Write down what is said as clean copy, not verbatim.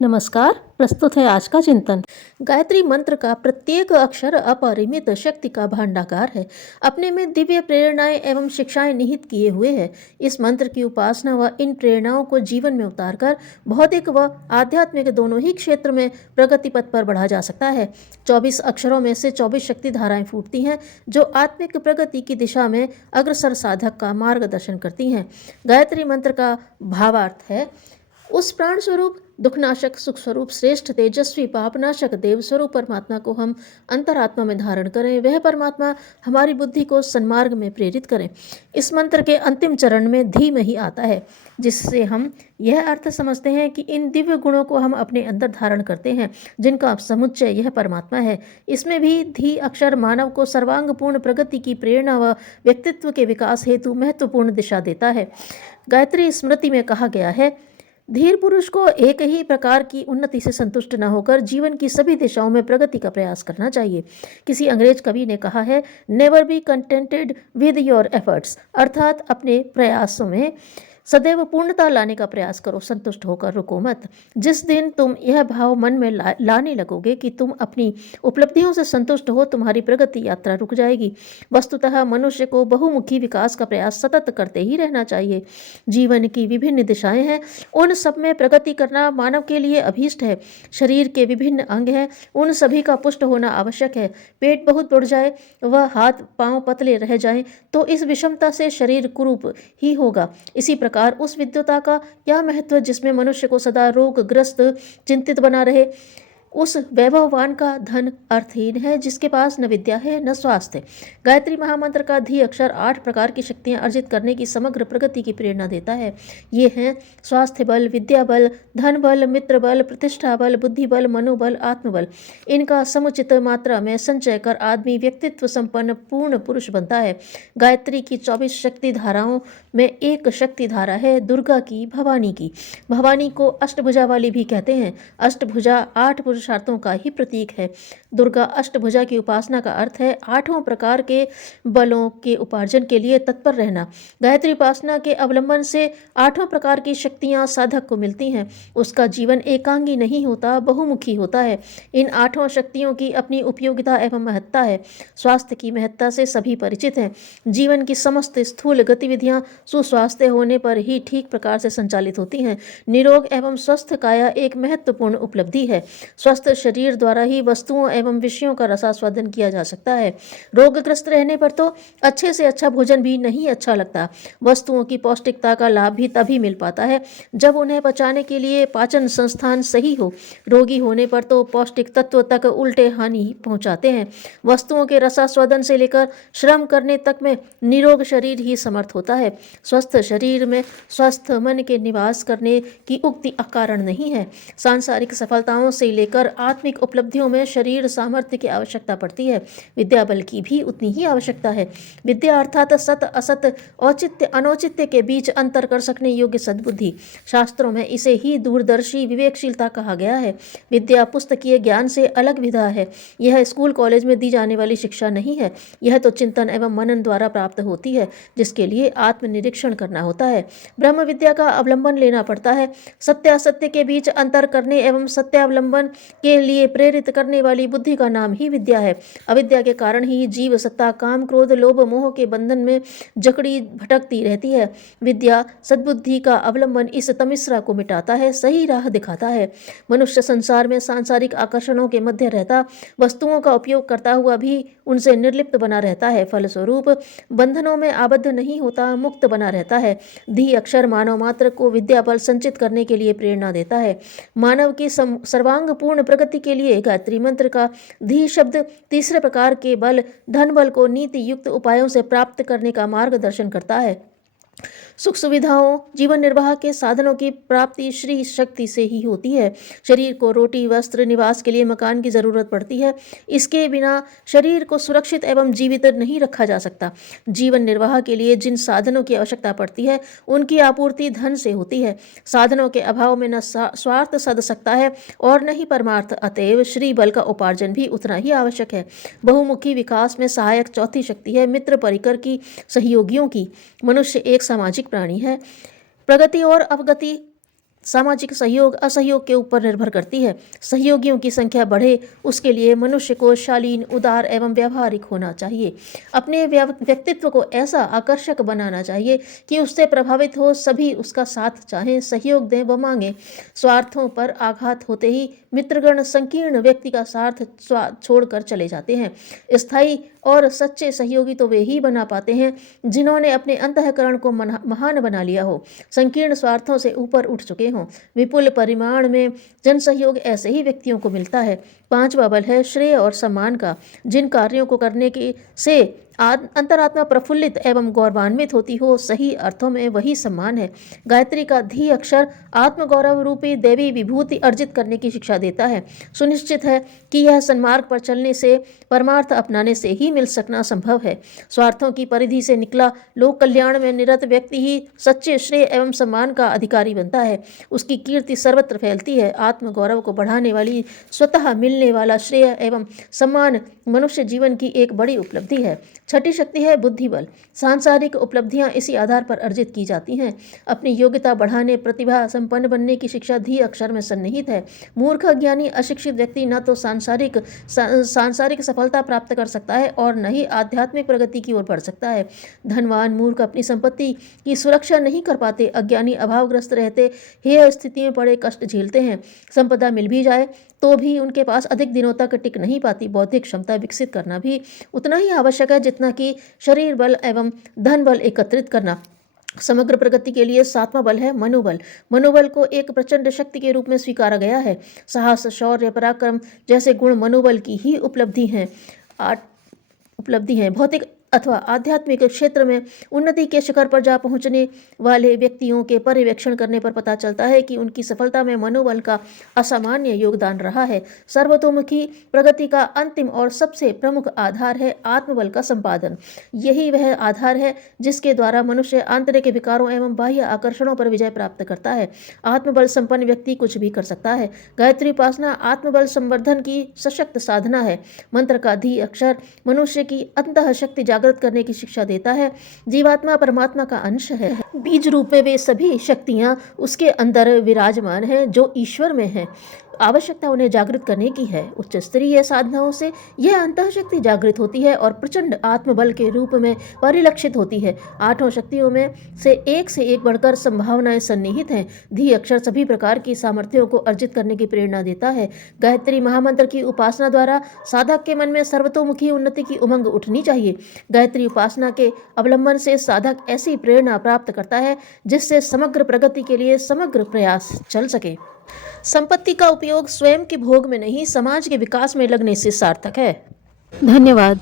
नमस्कार। प्रस्तुत है आज का चिंतन। गायत्री मंत्र का प्रत्येक अक्षर अपरिमित शक्ति का भांडागार है। अपने में दिव्य प्रेरणाएं एवं शिक्षाएं निहित किए हुए है। इस मंत्र की उपासना व इन प्रेरणाओं को जीवन में उतारकर भौतिक व आध्यात्मिक दोनों ही क्षेत्र में प्रगति पथ पर बढ़ा जा सकता है। 24 अक्षरों में से 24 शक्ति धाराएं फूटती हैं जो आत्मिक प्रगति की दिशा में अग्रसर साधक का मार्गदर्शन करती हैं। गायत्री मंत्र का भावार्थ है, उस प्राण स्वरूप दुखनाशक सुख स्वरूप श्रेष्ठ तेजस्वी पापनाशक देव स्वरूप परमात्मा को हम अंतरात्मा में धारण करें। वह परमात्मा हमारी बुद्धि को सन्मार्ग में प्रेरित करें। इस मंत्र के अंतिम चरण में धी में ही आता है, जिससे हम यह अर्थ समझते हैं कि इन दिव्य गुणों को हम अपने अंदर धारण करते हैं, जिनका समुच्चय यह परमात्मा है। इसमें भी धी अक्षर मानव को सर्वांगपूर्ण प्रगति की प्रेरणा व व्यक्तित्व के विकास हेतु महत्वपूर्ण दिशा देता है। गायत्री स्मृति में कहा गया है, धीर पुरुष को एक ही प्रकार की उन्नति से संतुष्ट न होकर जीवन की सभी दिशाओं में प्रगति का प्रयास करना चाहिए। किसी अंग्रेज कवि ने कहा है, never be contented with your efforts, अर्थात अपने प्रयासों में सदैव पूर्णता लाने का प्रयास करो, संतुष्ट होकर रुको मत। जिस दिन तुम यह भाव मन में लाने लगोगे कि तुम अपनी उपलब्धियों से संतुष्ट हो, तुम्हारी प्रगति यात्रा रुक जाएगी। वस्तुतः मनुष्य को बहुमुखी विकास का प्रयास सतत करते ही रहना चाहिए। जीवन की विभिन्न दिशाएं हैं, उन सब में प्रगति करना मानव के लिए अभीष्ट है। शरीर के विभिन्न अंग हैं, उन सभी का पुष्ट होना आवश्यक है। पेट बहुत बढ़ जाए व हाथ पांव पतले रह जाएं तो इस विषमता से शरीर कुरूप ही होगा। इसी प्रकार उस विद्वता का क्या महत्व जिसमें मनुष्य को सदा रोगग्रस्त चिंतित बना रहे। उस वैभववान का धन अर्थहीन है जिसके पास न विद्या है न स्वास्थ्य। गायत्री महामंत्र का धी अक्षर 8 प्रकार की शक्तियां अर्जित करने की समग्र प्रगति की प्रेरणा देता है। ये हैं स्वास्थ्य बल, विद्या बल, धन बल, मित्र बल, प्रतिष्ठा बल, बुद्धि बल, मनोबल, आत्मबल। इनका समुचित मात्रा में संचय कर आदमी व्यक्तित्व संपन्न पूर्ण पुरुष बनता है। गायत्री की 24 शक्ति धाराओं में एक शक्ति धारा है दुर्गा की, भवानी की। भवानी को अष्टभुजा वाली भी कहते हैं। अष्टभुजा 8 पुरुषार्थों का ही प्रतीक है। दुर्गा अष्टभुजा की उपासना का अर्थ है 8 प्रकार के बलों के उपार्जन के लिए तत्पर रहना। गायत्री उपासना के अवलंबन से 8 प्रकार की शक्तियां साधक को मिलती हैं। उसका जीवन एकांगी नहीं होता, बहुमुखी होता है। इन 8 शक्तियों की अपनी उपयोगिता एवं महत्ता है। स्वास्थ्य की महत्ता से सभी परिचित हैं। जीवन की समस्त स्थूल गतिविधियां सुस्वास्थ्य होने पर ही ठीक प्रकार से संचालित होती हैं। निरोग एवं स्वस्थ काया एक महत्वपूर्ण उपलब्धि है। स्वस्थ शरीर द्वारा ही वस्तुओं एवं विषयों का रसास्वादन किया जा सकता है। रोगग्रस्त रहने पर तो अच्छे से अच्छा भोजन भी नहीं अच्छा लगता। वस्तुओं की पौष्टिकता का लाभ भी तभी मिल पाता है जब उन्हें पचाने के लिए पाचन संस्थान सही हो। रोगी होने पर तो पौष्टिक तत्व तक उल्टे हानि पहुंचाते हैं। वस्तुओं के रसास्वादन से लेकर श्रम करने तक में निरोग शरीर ही समर्थ होता है। स्वस्थ शरीर में स्वस्थ मन के निवास करने की उक्ति अकारण नहीं है। सांसारिक सफलताओं से लेकर आत्मिक उपलब्धियों में शरीर सामर्थ्य की आवश्यकता पड़ती है। विद्या बल की भी उतनी ही आवश्यकता है। विद्या अर्थात सत असत, औचित्य अनौचित्य के बीच अंतर कर सकने योग्य सद्बुद्धि। शास्त्रों में इसे ही दूरदर्शी विवेकशीलता कहा गया है। विद्या पुस्तकीय ज्ञान से अलग विधा है। यह स्कूल कॉलेज में दी जाने वाली शिक्षा नहीं है। यह तो चिंतन एवं मनन द्वारा प्राप्त होती है, जिसके लिए आत्मनिरीक्षण करना होता है। ब्रह्म विद्या का अवलंबन लेना पड़ता है। सत्य असत्य के बीच अंतर करने एवं सत्यावलंबन के लिए प्रेरित करने वाली बुद्धि का नाम ही विद्या है। अविद्या के कारण ही जीव सत्ता, काम, क्रोध, लोभ, मोह के बंधन में जकड़ी भटकती रहती है। विद्या सद्बुद्धि का अवलंबन इस तमिश्रा को मिटाता है, सही राह दिखाता है। मनुष्य संसार में सांसारिक आकर्षणों के मध्य रहता, वस्तुओं का उपयोग करता हुआ भी उनसे निर्लिप्त बना रहता है। फलस्वरूप बंधनों में आबद्ध नहीं होता, मुक्त बना रहता है। धी अक्षर मानव मात्र को विद्या बल संचित करने के लिए प्रेरणा देता है। मानव की सर्वांगपूर्ण प्रगति के लिए गायत्री मंत्र का धी शब्द तीसरे प्रकार के बल, धन बल को नीति युक्त उपायों से प्राप्त करने का मार्गदर्शन करता है। सुख सुविधाओं, जीवन निर्वाह के साधनों की प्राप्ति श्री शक्ति से ही होती है। शरीर को रोटी, वस्त्र, निवास के लिए मकान की जरूरत पड़ती है। इसके बिना शरीर को सुरक्षित एवं जीवित नहीं रखा जा सकता। जीवन निर्वाह के लिए जिन साधनों की आवश्यकता पड़ती है, उनकी आपूर्ति धन से होती है। साधनों के अभाव में न स्वार्थ सध सकता है और न ही परमार्थ। अतएव श्री बल का उपार्जन भी उतना ही आवश्यक है। बहुमुखी विकास में सहायक चौथी शक्ति है मित्र परिकर की, सहयोगियों की। मनुष्य एक सामाजिक प्राणी है। प्रगति और अवगति सामाजिक सहयोग असहयोग के ऊपर निर्भर करती है। सहयोगियों की संख्या बढ़े, उसके लिए मनुष्य को शालीन, उदार एवं व्यावहारिक होना चाहिए। अपने व्यक्तित्व को ऐसा आकर्षक बनाना चाहिए कि उससे प्रभावित हो सभी उसका साथ चाहें, सहयोग दें व मांगें। स्वार्थों पर आघात होते ही मित्रगण संकीर्ण व्यक्ति का स्वार्थ छोड़कर चले जाते हैं। स्थायी और सच्चे सहयोगी तो वे ही बना पाते हैं जिन्होंने अपने अंतःकरण को महान बना लिया हो, संकीर्ण स्वार्थों से ऊपर उठ चुके हों। विपुल परिमाण में जन सहयोग ऐसे ही व्यक्तियों को मिलता है। पांचवा बल है श्रेय और सम्मान का। जिन कार्यों को करने की से अंतरात्मा प्रफुल्लित एवं गौरवान्वित होती हो, सही अर्थों में वही सम्मान है। गायत्री का धी अक्षर आत्मगौरव रूपी देवी विभूति अर्जित करने की शिक्षा देता है। सुनिश्चित है कि यह सन्मार्ग पर चलने से, परमार्थ अपनाने से ही मिल सकना संभव है। स्वार्थों की परिधि से निकला लोक कल्याण में निरत व्यक्ति ही सच्चे श्रेय एवं सम्मान का अधिकारी बनता है। उसकी कीर्ति सर्वत्र फैलती है। आत्मगौरव को बढ़ाने वाली, स्वतः मिलने वाला श्रेय एवं सम्मान मनुष्य जीवन की एक बड़ी उपलब्धि है। छठी शक्ति है बुद्धि बल। सांसारिक उपलब्धियां इसी आधार पर अर्जित की जाती हैं। अपनी योग्यता बढ़ाने, प्रतिभा संपन्न बनने की शिक्षा धी अक्षर में सन्निहित है। मूर्ख, अज्ञानी, अशिक्षित व्यक्ति न तो सांसारिक सफलता प्राप्त कर सकता है और न ही आध्यात्मिक प्रगति की ओर बढ़ सकता है। धनवान मूर्ख अपनी संपत्ति की सुरक्षा नहीं कर पाते। अज्ञानी अभावग्रस्त रहते हेय स्थिति में पड़े कष्ट झेलते हैं। संपदा मिल भी जाए तो भी उनके पास अधिक दिनों तक टिक नहीं पाती। बौद्धिक क्षमता विकसित करना भी उतना ही आवश्यक है जितना कि शरीर बल एवं धन बल एकत्रित करना। समग्र प्रगति के लिए सातवां बल है मनोबल। मनोबल को एक प्रचंड शक्ति के रूप में स्वीकारा गया है। साहस, शौर्य, पराक्रम जैसे गुण मनोबल की ही उपलब्धि हैं। भौतिक अथवा आध्यात्मिक क्षेत्र में उन्नति के शिखर पर जा पहुंचने वाले व्यक्तियों के पर्यवेक्षण करने पर पता चलता है कि उनकी सफलता में मनोबल का असामान्य योगदान रहा है। सर्वतोमुखी प्रगति का अंतिम और सबसे प्रमुख आधार है आत्मबल का संपादन। यही वह आधार है जिसके द्वारा मनुष्य आंतरिक विकारों एवं बाह्य आकर्षणों पर विजय प्राप्त करता है। आत्मबल संपन्न व्यक्ति कुछ भी कर सकता है। गायत्री उपासना आत्मबल संवर्धन की सशक्त साधना है। मंत्र का धी अक्षर मनुष्य की अंतः शक्ति जागृत करने की शिक्षा देता है। जीवात्मा परमात्मा का अंश है। बीज रूप में वे सभी शक्तियां उसके अंदर विराजमान हैं जो ईश्वर में हैं। आवश्यकता उन्हें जागृत करने की है। उच्च स्तरीय साधनाओं से यह अंतःशक्ति जागृत होती है और प्रचंड आत्मबल के रूप में परिलक्षित होती है। आठों शक्तियों में से एक बढ़कर संभावनाएं सन्निहित हैं। धी अक्षर सभी प्रकार की सामर्थ्यों को अर्जित करने की प्रेरणा देता है। गायत्री महामंत्र की उपासना द्वारा साधक के मन में सर्वतोमुखी उन्नति की उमंग उठनी चाहिए। गायत्री उपासना के अवलंबन से साधक ऐसी प्रेरणा प्राप्त करता है जिससे समग्र प्रगति के लिए समग्र प्रयास चल सके। संपत्ति का उपयोग स्वयं के भोग में नहीं, समाज के विकास में लगने से सार्थक है। धन्यवाद।